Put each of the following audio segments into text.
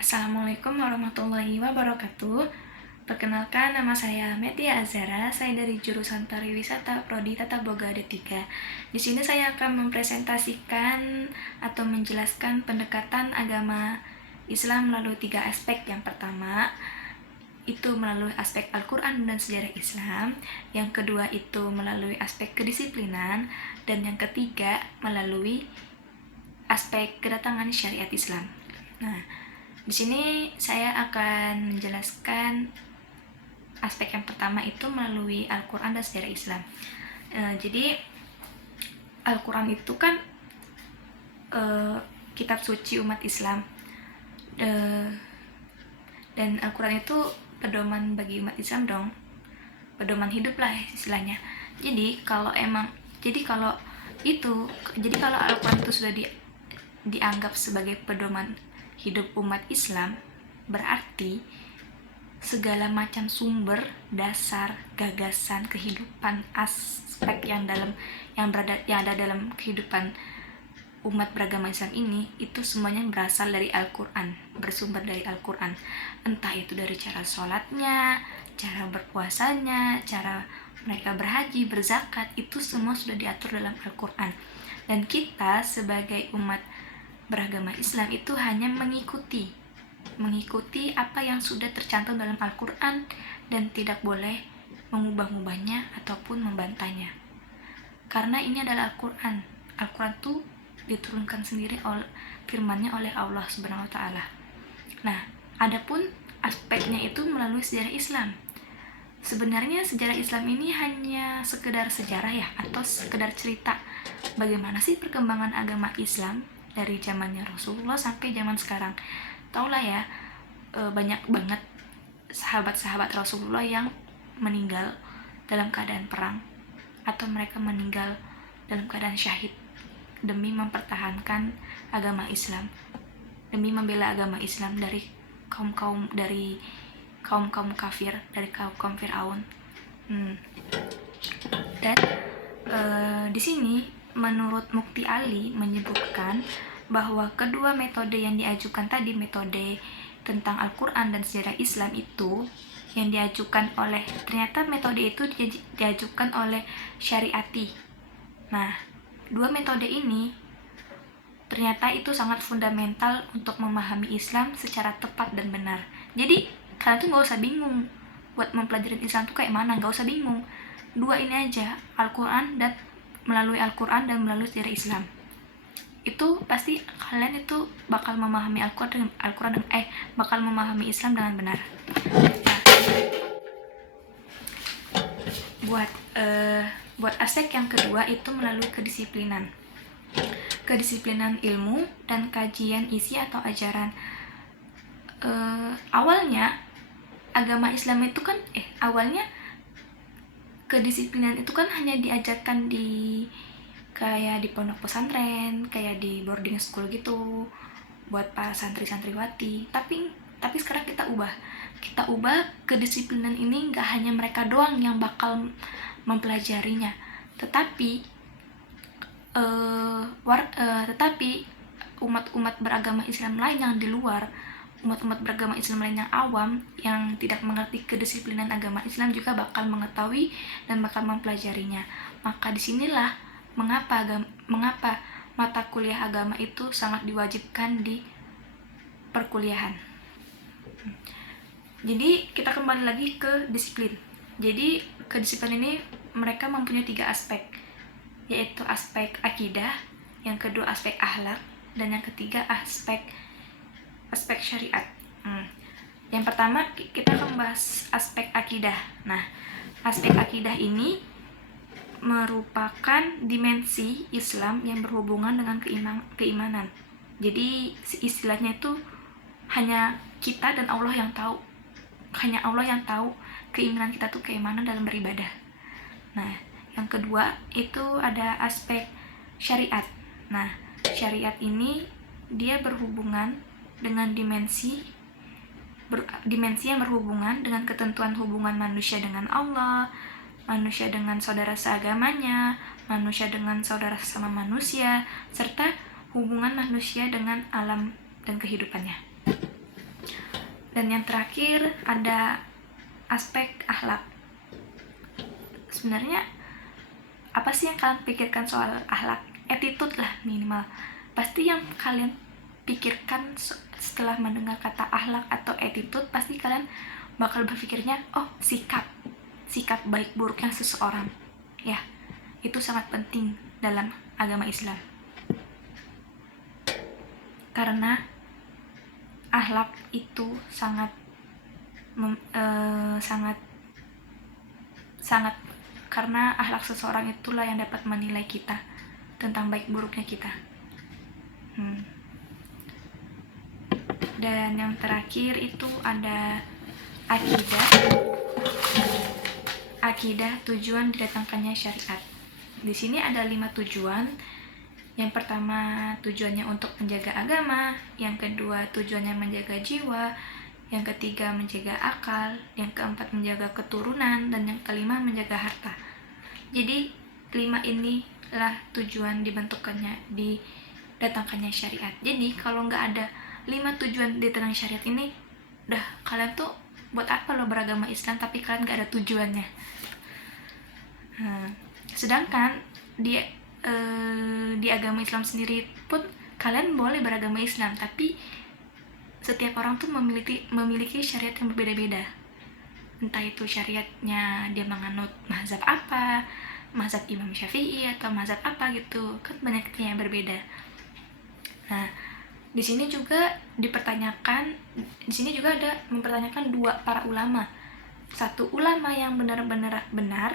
Assalamualaikum warahmatullahi wabarakatuh. Perkenalkan, nama saya Metia Azara. Saya dari jurusan Pariwisata Prodi Tata Boga D3. Di sini saya akan mempresentasikan atau menjelaskan pendekatan agama Islam melalui 3 aspek. Yang pertama itu melalui aspek Al-Quran dan sejarah Islam. Yang kedua itu melalui aspek kedisiplinan. Dan yang ketiga melalui aspek kedatangan syariat Islam. Nah, di sini saya akan menjelaskan aspek yang pertama itu melalui Al-Quran dan sejarah Islam. Jadi Al-Quran itu kan kitab suci umat Islam, dan Al-Quran itu pedoman bagi umat Islam dong, pedoman hidup lah istilahnya. Jadi kalau Al-Quran itu sudah dianggap sebagai pedoman hidup umat Islam, berarti segala macam sumber, dasar, gagasan, kehidupan, aspek yang ada dalam kehidupan umat beragama Islam ini, itu semuanya berasal dari Al-Quran, bersumber dari Al-Quran. Entah itu dari cara sholatnya, cara berpuasanya, cara mereka berhaji, berzakat, itu semua sudah diatur dalam Al-Quran. Dan kita sebagai umat beragama Islam itu hanya mengikuti apa yang sudah tercantum dalam Al-Quran dan tidak boleh mengubah-ubahnya ataupun membantahnya. Karena ini adalah Al-Quran. Al-Quran itu diturunkan sendiri firman-Nya oleh Allah Subhanahu wa taala. Nah, adapun aspeknya itu melalui sejarah Islam. Sebenarnya sejarah Islam ini hanya sekedar sejarah ya, atau sekedar cerita bagaimana sih perkembangan agama Islam dari zamannya Rasulullah sampai zaman sekarang. Taulah ya, banyak banget sahabat-sahabat Rasulullah yang meninggal dalam keadaan perang, atau mereka meninggal dalam keadaan syahid demi mempertahankan agama Islam, demi membela agama Islam dari kaum-kaum kafir, dari kaum Firaun. Dan di sini menurut Mukti Ali menyebutkan bahwa kedua metode yang diajukan tadi, metode tentang Al-Quran dan sejarah Islam itu yang ternyata metode itu diajukan oleh Syariati. Nah, dua metode ini ternyata itu sangat fundamental untuk memahami Islam secara tepat dan benar. Jadi kalian tuh gak usah bingung buat mempelajari Islam tuh kayak mana, gak usah bingung. Dua ini aja, melalui Al-Quran dan melalui sejarah Islam, itu pasti kalian itu bakal memahami bakal memahami Islam dengan benar. Nah, buat aspek yang kedua itu melalui kedisiplinan ilmu dan kajian isi atau ajaran. Awalnya agama Islam itu kan awalnya kedisiplinan itu kan hanya diajarkan kayak di pondok pesantren, kayak di boarding school gitu buat para santri-santriwati. Tapi sekarang kita ubah kedisiplinan ini nggak hanya mereka doang yang bakal mempelajarinya, tetapi umat beragama Islam lain yang di luar, umat beragama Islam lain yang awam, yang tidak mengerti kedisiplinan agama Islam juga bakal mengetahui dan bakal mempelajarinya. Maka disinilah mengapa mata kuliah agama itu sangat diwajibkan di perkuliahan. Jadi kita kembali lagi ke disiplin. Jadi kedisiplinan ini mereka mempunyai 3 aspek, yaitu aspek akidah, yang kedua aspek akhlak, dan yang ketiga aspek syariat. Yang pertama kita akan membahas aspek akidah. Nah, aspek akidah ini merupakan dimensi Islam yang berhubungan dengan keimanan. Jadi istilahnya itu hanya kita dan Allah yang tahu. Hanya Allah yang tahu keimanan kita tuh kayak mana dalam beribadah. Nah, yang kedua itu ada aspek syariat. Nah, syariat ini dia berhubungan dengan dimensi yang berhubungan dengan ketentuan hubungan manusia dengan Allah, manusia dengan saudara seagamanya, manusia dengan saudara sesama manusia, serta hubungan manusia dengan alam dan kehidupannya. Dan yang terakhir ada aspek akhlak. Sebenarnya apa sih yang kalian pikirkan soal akhlak? Attitude lah minimal. Pasti yang kalian pikirkan setelah mendengar kata akhlak atau attitude, pasti kalian bakal berpikirnya, oh sikap baik buruknya seseorang. Ya, itu sangat penting dalam agama Islam. Karena akhlak itu sangat karena akhlak seseorang itulah yang dapat menilai kita tentang baik buruknya kita. Dan yang terakhir itu ada akidah, tujuan didatangkannya syariat. Di sini ada 5 tujuan. Yang pertama, tujuannya untuk menjaga agama. Yang kedua, tujuannya menjaga jiwa. Yang ketiga, menjaga akal. Yang keempat, menjaga keturunan. Dan yang kelima, menjaga harta. Jadi 5 inilah tujuan didatangkannya syariat. Jadi kalau nggak ada 5 tujuan didatangkannya syariat ini, udah, kalian tuh buat apa lo beragama Islam tapi kalian nggak ada tujuannya. Sedangkan di agama Islam sendiri pun kalian boleh beragama Islam, tapi setiap orang tuh memiliki syariat yang berbeda-beda. Entah itu syariatnya dia menganut mazhab apa, mazhab Imam Syafi'i atau mazhab apa gitu, kan banyaknya yang berbeda. Nah, di sini juga ada mempertanyakan 2 para ulama. Satu ulama yang benar-benar benar,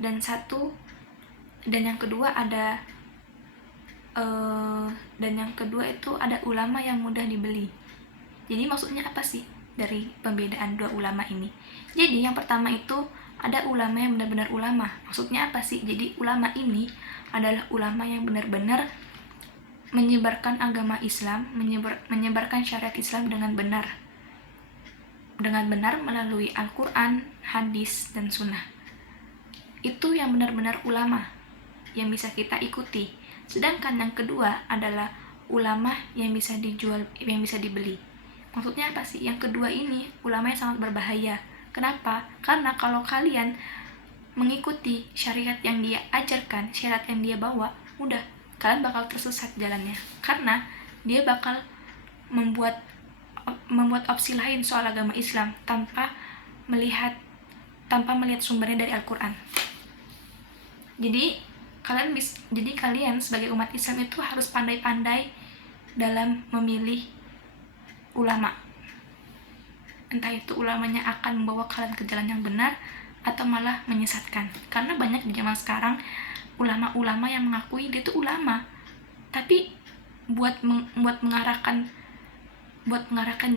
dan yang kedua itu ada ulama yang mudah dibeli. Jadi maksudnya apa sih dari pembedaan 2 ulama ini? Jadi yang pertama itu ada ulama yang benar-benar ulama. Maksudnya apa sih? Jadi ulama ini adalah ulama yang benar-benar menyebarkan agama Islam, menyebarkan syariat Islam dengan benar melalui Al-Quran, hadis, dan sunnah. Itu yang benar-benar ulama yang bisa kita ikuti. Sedangkan yang kedua adalah ulama yang bisa dijual, yang bisa dibeli. Maksudnya apa sih? Yang kedua ini ulama yang sangat berbahaya. Kenapa? Karena kalau kalian mengikuti syariat yang dia ajarkan, syariat yang dia bawa, udah, kalian bakal tersesat jalannya. Karena dia bakal membuat opsi lain soal agama Islam tanpa melihat sumbernya dari Al-Quran. Jadi kalian sebagai umat Islam itu harus pandai-pandai dalam memilih ulama. Entah itu ulamanya akan membawa kalian ke jalan yang benar atau malah menyesatkan. Karena banyak di zaman sekarang ulama-ulama yang mengakui dia itu ulama, tapi buat mengarahkan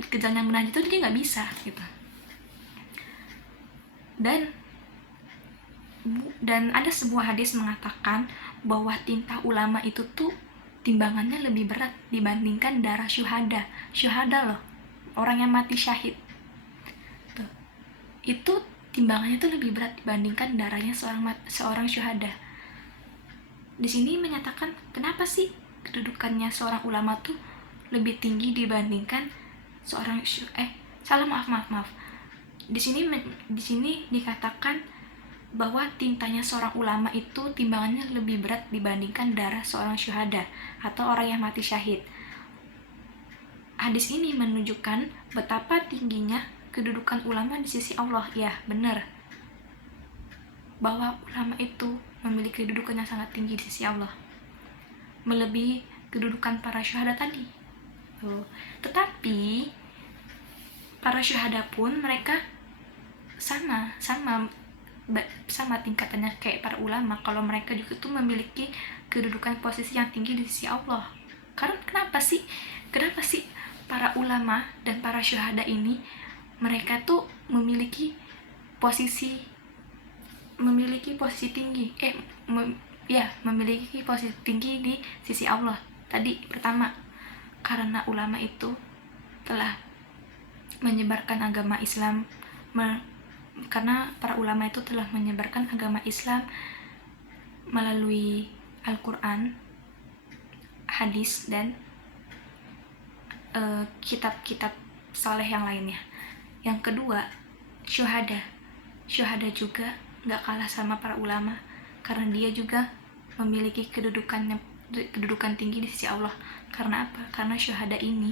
ke jalan yang benar itu dia nggak bisa gitu. Dan ada sebuah hadis mengatakan bahwa tinta ulama itu tuh timbangannya lebih berat dibandingkan darah syuhada loh, orang yang mati syahid tuh. Itu timbangannya tuh lebih berat dibandingkan darahnya seorang syuhada. Di sini menyatakan kenapa sih kedudukannya seorang ulama tuh lebih tinggi dibandingkan maaf. Di sini dikatakan bahwa tintanya seorang ulama itu timbangannya lebih berat dibandingkan darah seorang syuhada atau orang yang mati syahid. Hadis ini menunjukkan betapa tingginya kedudukan ulama di sisi Allah. Ya, benar. Bahwa ulama itu memiliki kedudukan yang sangat tinggi di sisi Allah, melebihi kedudukan para syuhada tadi. Tetapi para syuhada pun mereka sama tingkatannya kayak para ulama, kalau mereka juga tuh memiliki kedudukan posisi yang tinggi di sisi Allah. Karena kenapa sih para ulama dan para syuhada ini mereka tuh memiliki posisi tinggi memiliki posisi tinggi di sisi Allah. Tadi pertama, karena ulama itu telah menyebarkan agama Islam, karena para ulama itu telah menyebarkan agama Islam melalui Al-Quran, hadis, dan kitab-kitab saleh yang lainnya. Yang kedua, syuhada. Syuhada juga gak kalah sama para ulama, karena dia juga memiliki kedudukan tinggi di sisi Allah. Karena apa? Karena syuhada ini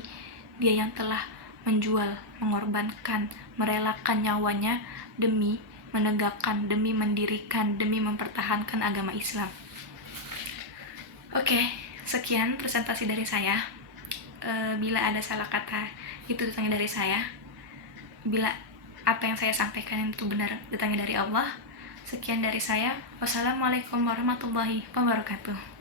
dia yang telah menjual, mengorbankan, merelakan nyawanya demi menegakkan, demi mendirikan, demi mempertahankan agama Islam. Oke, sekian presentasi dari saya. Bila ada salah kata, itu datangnya dari saya. Bila apa yang saya sampaikan itu benar, datangnya dari Allah. Sekian dari saya. Wassalamualaikum warahmatullahi wabarakatuh.